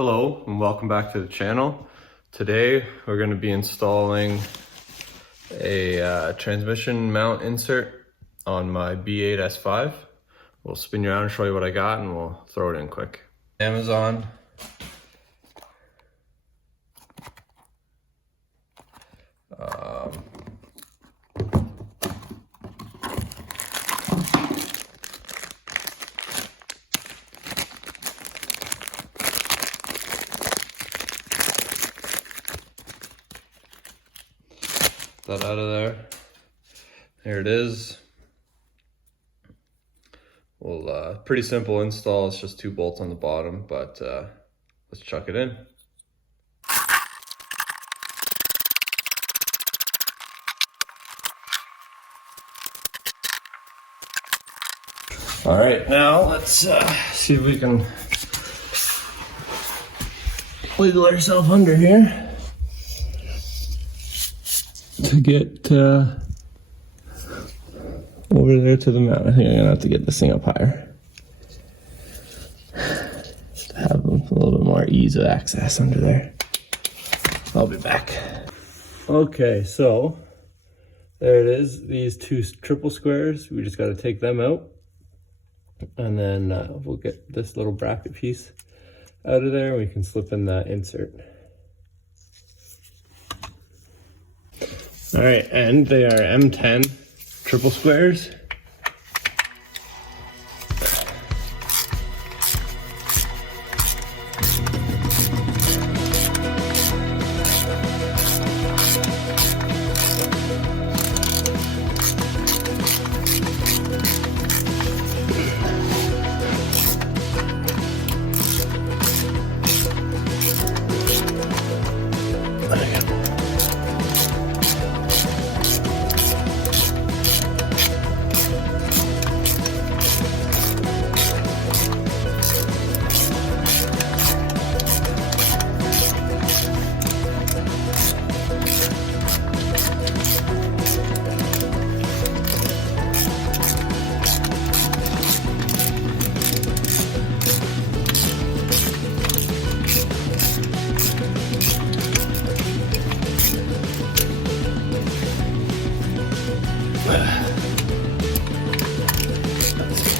Hello and welcome back to the channel. Today we're going to be installing a transmission mount insert on my B8 S5. We'll spin you around and show you what I got and we'll throw it in quick. Amazon. That out of there. There it is. Well, pretty simple install. It's just 2 bolts on the bottom, but let's chuck it in. All right, now let's see if we can wiggle ourselves under here to get over there to the mount. I think I'm gonna have to get this thing up higher to have a little bit more ease of access under there. I'll be back. Okay, so there it is. These 2 triple squares, we just got to take them out, and then we'll get this little bracket piece out of there. We can slip in that insert. All right, and they are M10 triple squares.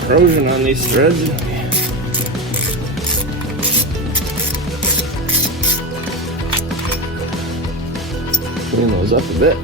Corrosion on these threads. Clean those up a bit.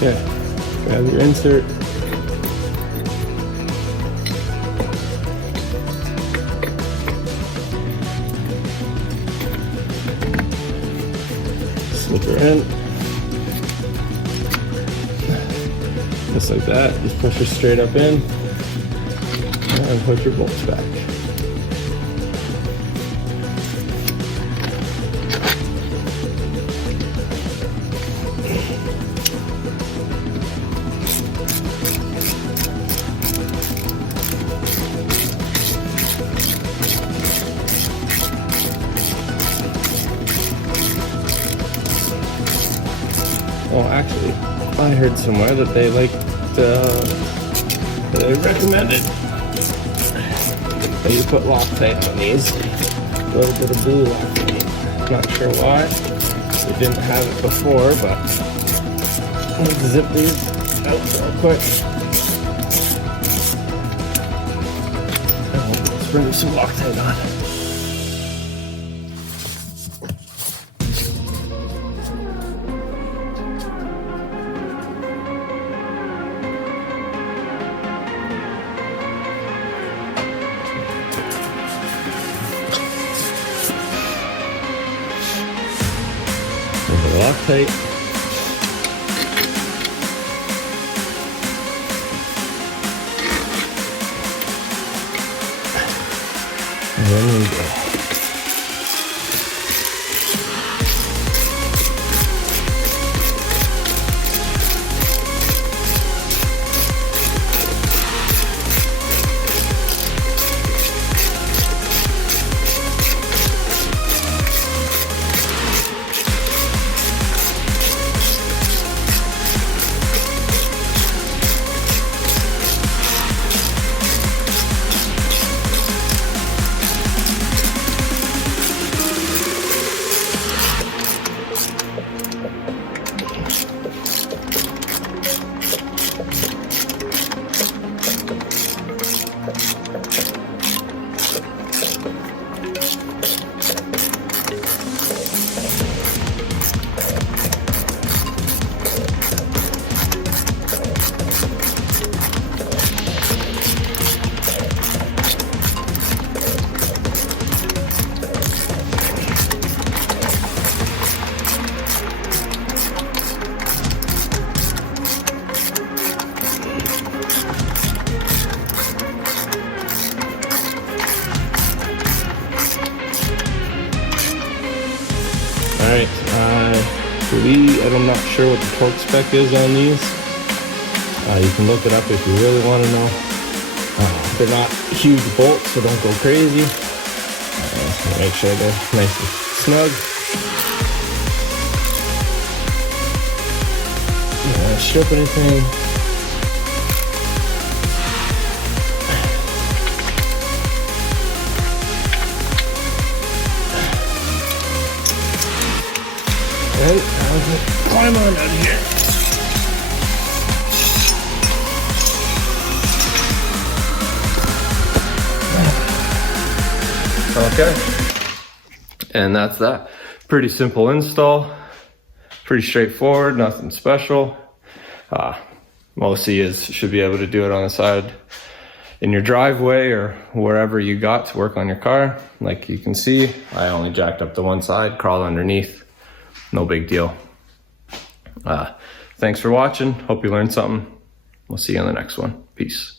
Okay, grab your insert. Slip her in. Just like that. Just push her straight up in and put your bolts back. Oh, actually, I heard somewhere that they they recommended that you put Loctite on these. A little bit of blue Loctite. Not sure why. We didn't have it before, but let's zip these out real quick. bring some Loctite on. Loctite. And then we go. Alright, I'm not sure what the torque spec is on these. You can look it up if you really want to know. They're not huge bolts, so don't go crazy. Make sure they're nice and snug. You don't want to strip anything. And I'll just climb on out of here. Okay, and that's that. Pretty simple install, pretty straightforward, nothing special. Most of you should be able to do it on the side in your driveway or wherever you got to work on your car. Like you can see, I only jacked up to one side, crawled underneath, no big deal. Thanks for watching, hope you learned something. We'll see you on the next one. Peace.